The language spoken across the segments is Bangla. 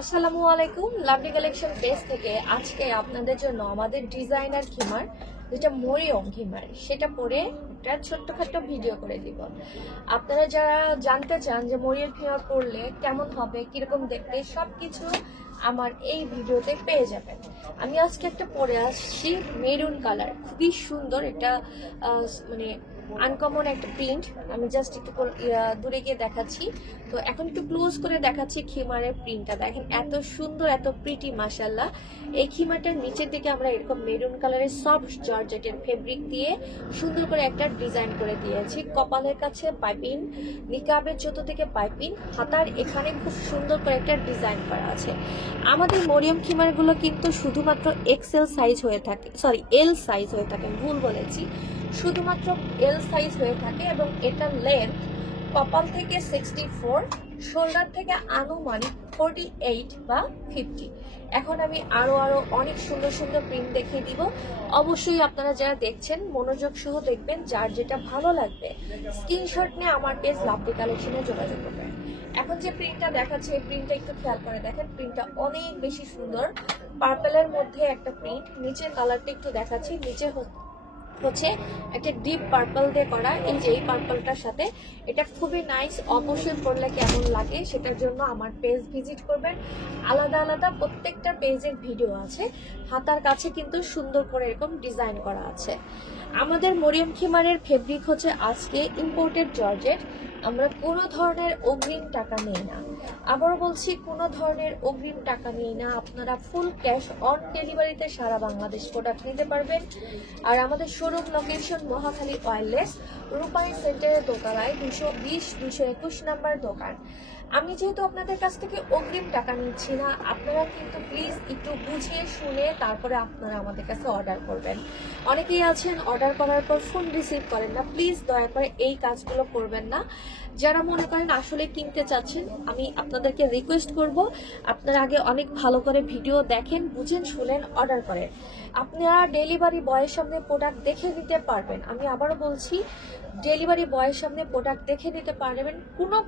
আসসালামু আলাইকুম, লাভলি কালেকশন পেজ থেকে আজকে আপনাদের জন্য আমাদের ডিজাইনার খিমার যেটা মরিয়ম খিমার সেটা পরে একটা ছোট্টখাট্ট ভিডিও করে দিব। আপনারা যারা জানতে চান যে মরিয়ম খিমার পরলে কেমন হবে, কিরকম দেখতে, সবকিছু আমার এই ভিডিওতে পেয়ে যাবেন। আমি আজকে একটা পরে আসছি মেরুন কালার, খুবই সুন্দর। এটা মানে আনকমন একটা প্রিন্ট। আমি জাস্ট একটু দূরে গিয়ে দেখাচ্ছি। তো এখন একটু ক্লোজ করে দেখাচ্ছি খিমারের প্রিন্টটা। দেখেন এত সুন্দর, এত প্রিটি, মাশাল্লাহ। এই খিমারটার নিচের দিকে আমরা এরকম মেরুন কালারের সফট জর্জেটের ফেব্রিক দিয়ে সুন্দর করে একটা ডিজাইন করে দিয়েছি। কপালের কাছে পাইপিং, নিকাবের জুতো থেকে পাইপিং, হাতার এখানে খুব সুন্দর করে একটা ডিজাইন করা আছে। আমাদের মরিয়ম খিমারগুলো কিন্তু শুধুমাত্র এক্সেল সাইজ হয়ে থাকে, সরি এল সাইজ হয়ে থাকে, ভুল বলেছি, শুধুমাত্র এল সাইজ হয়ে থাকে। এবং এটার লেন্থ কপাল থেকে 64, শোল্ডার থেকে আনুমানিক 48 বা 50। এখন আমি আরো অনেক সুন্দর সুন্দর প্রিন্ট দেখিয়ে দিব। অবশ্যই আপনারা যারা দেখছেন মনোযোগ সহ দেখবেন, যার যেটা ভালো লাগবে স্ক্রিনশট নিয়ে আমার পেজ লাভলি কালেকশনে যোগাযোগ করবেন। এখন যে প্রিন্টটা দেখাচ্ছে এই প্রিন্টটা একটু খেয়াল করে দেখেন, প্রিন্টটা অনেক বেশি সুন্দর। পার্পেলের মধ্যে একটা প্রিন্ট, নিচের কালারটা একটু দেখাচ্ছি। নিচে হচ্ছে একটা ডিপ পার্পল দিয়ে করা। এই যে এই পার্পলটার সাথে এটা খুবই নাইস। অবশ্যই পরলে কেমন লাগে সেটার জন্য আমার পেজ ভিজিট করবেন। আলাদা আলাদা প্রত্যেকটা পেজের ভিডিও আছে। হাতার কাছে কিন্তু সুন্দর করে এরকম ডিজাইন করা আছে। আমাদের মরিয়ম খিমারের ফেব্রিক হচ্ছে আজকে ইম্পোর্টেড জর্জেট। আমরা কোনো ধরনের অগ্রিম টাকা নেই না, আবারও বলছি কোনো ধরনের অগ্রিম টাকা নেই না। আপনারা ফুল ক্যাশ অন ডেলিভারিতে সারা বাংলাদেশ প্রোডাক্ট নিতে পারবেন। আর আমাদের শোরুম লোকেশন মহাখালী ওয়্যারলেস, রূপালী সেন্টারের দোতলায় 220-221 নাম্বার দোকান। আমি যেহেতু আপনাদের কাছ থেকে অগ্রিম টাকা নিচ্ছি না, আপনারা কিন্তু প্লিজ একটু বুঝিয়ে শুনে তারপরে আপনারা আমাদের কাছে অর্ডার করবেন। অনেকেই আছেন অর্ডার করার পর ফোন রিসিভ করেন না, প্লিজ দয়া করে এই কাজগুলো করবেন না। যারা মনে করেন আসলে কিনতে চাচ্ছেন, আমি আপনাদেরকে রিকোয়েস্ট করব আপনারা আগে অনেক ভালো করে ভিডিও দেখেন, বুঝেন, শুনেন, অর্ডার করেন। আপনারা ডেলিভারি বয়ের সামনে প্রোডাক্ট দেখে নিতে পারবেন। আমি আবারও বলছি, ডেলিভারি বয়ের সামনে প্রোডাক্ট দেখে নিতে পারবেন। কোনো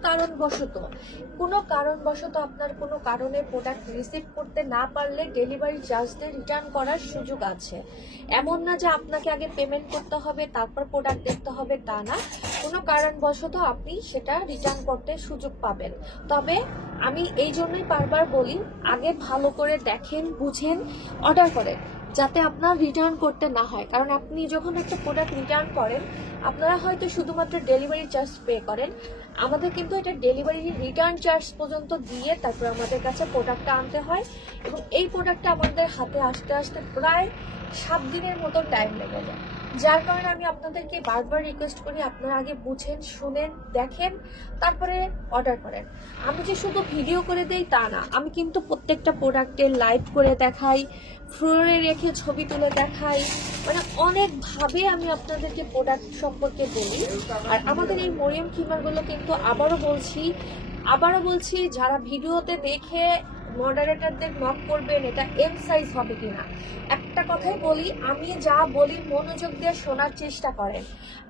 কারণবশত আপনার কোনো কারণে প্রোডাক্ট রিসিভ করতে না পারলে ডেলিভারি চার্জ দিয়ে রিটার্ন করার সুযোগ আছে। এমন না যে আপনাকে আগে পেমেন্ট করতে হবে তারপর প্রোডাক্ট দেখতে হবে, তা না। কোনো কারণবশত আপনি সেটা রিটার্ন করতে সুযোগ পাবেন। তবে আমি এই জন্যই বারবার বলি, আগে ভালো করে দেখেন, বুঝেন, অর্ডার করেন, যাতে আপনার রিটার্ন করতে না হয়। কারণ আপনি যখন একটা প্রোডাক্ট রিটার্ন করেন, আপনারা হয়তো শুধুমাত্র ডেলিভারি চার্জ পে করেন, আমাদের কিন্তু এটা ডেলিভারি রিটার্ন চার্জ পর্যন্ত দিয়ে তারপর আমাদের কাছে প্রোডাক্টটা আনতে হয়। এবং এই প্রোডাক্টটা আমাদের হাতে আসতে আসতে প্রায় 7 দিনের মতো টাইম লেগে যায়। যার কারণে আমি আপনাদেরকে বারবার রিকোয়েস্ট করি, আপনারা আগে বুঝেন, শুনেন, দেখেন, তারপরে অর্ডার করেন। আমি যে শুধু ভিডিও করে দেই তা না, আমি কিন্তু প্রত্যেকটা প্রোডাক্টের লাইভ করে দেখাই, ফ্লোরে রেখে ছবি তুলে দেখাই, মানে অনেকভাবে আমি আপনাদেরকে প্রোডাক্ট সম্পর্কে বলি। আর আমাদের এই মরিয়ম খিমারগুলো কিন্তু আবারও বলছি যারা ভিডিওতে দেখে মডারেটরদের নক করবেন এটা এম সাইজ হবে কিনা, একটা কথাই বলি, আমি যা বলি মনোযোগ দিয়ে শোনার চেষ্টা করেন।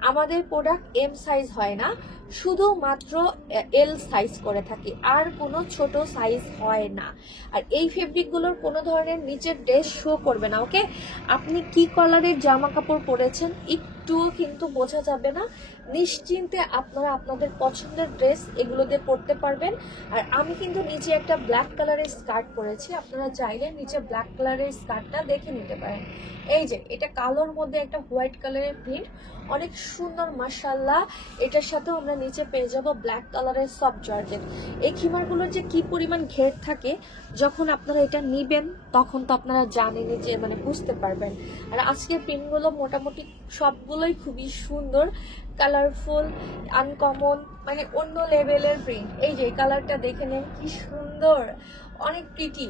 আমাদের প্রোডাক্ট এম সাইজ হয় না, শুধুমাত্র এল সাইজ করে থাকি, আর কোনো ছোট সাইজ হয় না। আর এই ফেব্রিকগুলোর কোনো ধরনের নিচের ড্রেস শো করবে না, ওকে? আপনি কি কালারের জামা কাপড় পরেছেন একটুও কিন্তু বোঝা যাবে না। নিশ্চিন্তে আপনারা আপনাদের পছন্দের ড্রেস এগুলো দিয়ে পরতে পারবেন। আর আমি কিন্তু নিচে একটা ব্ল্যাক কালারের স্কার্ট পরেছি, আপনারা চাইলে নিচে ব্ল্যাক কালারের স্কার্টটা দেখে নিতে পারেন। এই যে এটা কালোর মধ্যে একটা হোয়াইট কালারের প্রিন্ট, অনেক সুন্দর, মাশাআল্লাহ। এটার সাথেও আমরা নিচে পেয়ে যাব ব্ল্যাক কালারের সফট জর্জেট। এই খিমারগুলোর যে কি পরিমাণ ঘের থাকে, যখন আপনারা এটা নিবেন তখন তো আপনারা জানেনই, যে মানে বুঝতে পারবেন। আর আজকের প্রিন্টগুলো মোটামুটি সবগুলোই খুবই সুন্দর, কালারফুল, আনকমন, মানে অন্য লেভেলের প্রিন্ট। এই যে কালারটা দেখে নেন, কি সুন্দর, অনেক প্রিটি।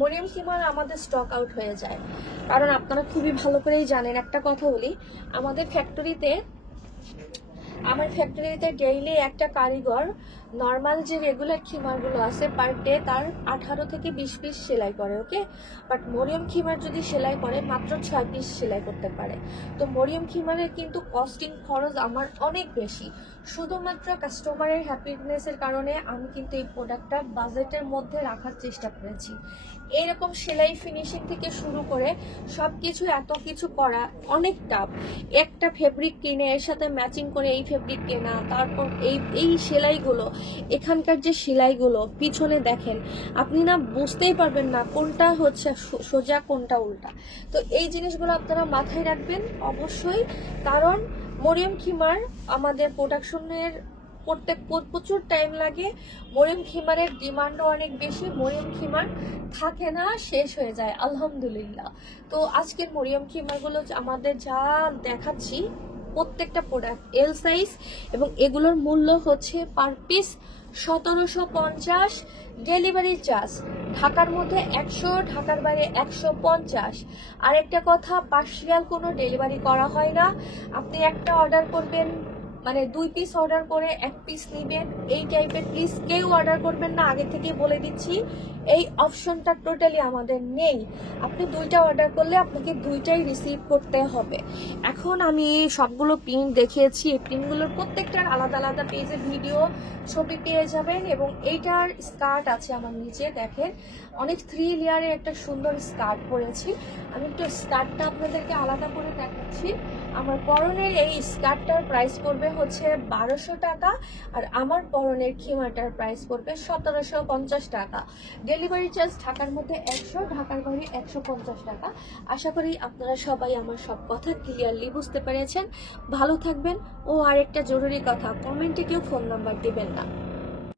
মরিয়ম খিমার আমাদের স্টক আউট হয়ে যায়, কারণ আপনারা খুবই ভালো করেই জানেন। একটা কথা বলি, আমার ফ্যাক্টরিতে ডেইলি একটা কারিগর নর্মাল যে রেগুলার খিমারগুলো আছে পার ডে তার 18 থেকে 20 পিস সেলাই করে, ওকে। বাট মরিয়ম খিমার যদি সেলাই করে মাত্র 6 পিস সেলাই করতে পারে। তো মরিয়ম খিমারের কিন্তু কস্টিং খরচ আমার অনেক বেশি। শুধুমাত্র কাস্টমারের হ্যাপিনেসের কারণে আমি কিন্তু এই প্রোডাক্টটা বাজেটের মধ্যে রাখার চেষ্টা করেছি। এরকম সেলাই ফিনিশিং থেকে শুরু করে সব কিছু, এত কিছু করা অনেক টাফ। একটা ফেব্রিক কিনে এর সাথে ম্যাচিং করে এই ফেব্রিক কেনা, তারপর এই সেলাইগুলো, এখানকার যে সেলাইগুলো পিছনে দেখেন, আপনি না বুঝতেই পারবেন না কোনটা হচ্ছে সোজা কোনটা উল্টা। তো এই জিনিসগুলো আপনারা মাথায় রাখবেন অবশ্যই, কারণ মরিয়ম খিমার আমাদের প্রোডাকশনের করতে প্রচুর টাইম লাগে। মরিয়ম খিমারের ডিমান্ডও অনেক বেশি, মরিয়ম খিমার থাকে না, শেষ হয়ে যায় আলহামদুলিল্লাহ। তো আজকের মরিয়ম খিমারগুলো আমাদের যা দেখাচ্ছি প্রত্যেকটা প্রোডাক্ট এল সাইজ, এবং এগুলোর মূল্য হচ্ছে পার পিস 1750। ডেলিভারি চার্জ ঢাকার মধ্যে 100, ঢাকার বাইরে 150। আরেকটা কথা, পার্সিয়াল কোনো ডেলিভারি করা হয় না। আপনি একটা অর্ডার করবেন, মানে 2 পিস অর্ডার করে 1 পিস নেবেন, এই টাইপের প্লিজ কেউ অর্ডার করবেন না, আগে থেকে বলে দিচ্ছি। এই অপশনটা টোটালি আমাদের নেই। আপনি 2টা অর্ডার করলে আপনাকে 2টাই রিসিভ করতে হবে। এখন আমি সবগুলো প্রিন্ট দেখিয়েছি, এই প্রিন্টগুলোর প্রত্যেকটার আলাদা আলাদা পেজের ভিডিও ছবি পেয়ে যাবেন। এবং এইটার স্কার্ট আছে আমার নিচে, দেখেন অনেক 3 লেয়ারের একটা সুন্দর স্কার্ট পরেছি। আমি একটু স্কার্টটা আপনাদেরকে আলাদা করে দেখাচ্ছি। আমার পরনের এই স্কার্টটার প্রাইস পড়বে হচ্ছে 1200 টাকা, আর আমার পরনের খিমাটার প্রাইস পড়বে 1750 টাকা। ডেলিভারি চার্জ ঢাকার মধ্যে 100, ঢাকার বাইরে 150 টাকা। আশা করি আপনারা সবাই আমার সব কথা ক্লিয়ারলি বুঝতে পেরেছেন। ভালো থাকবেন। ও আরেকটা জরুরি কথা, কমেন্টে কেউ ফোন নাম্বার দিবেন না।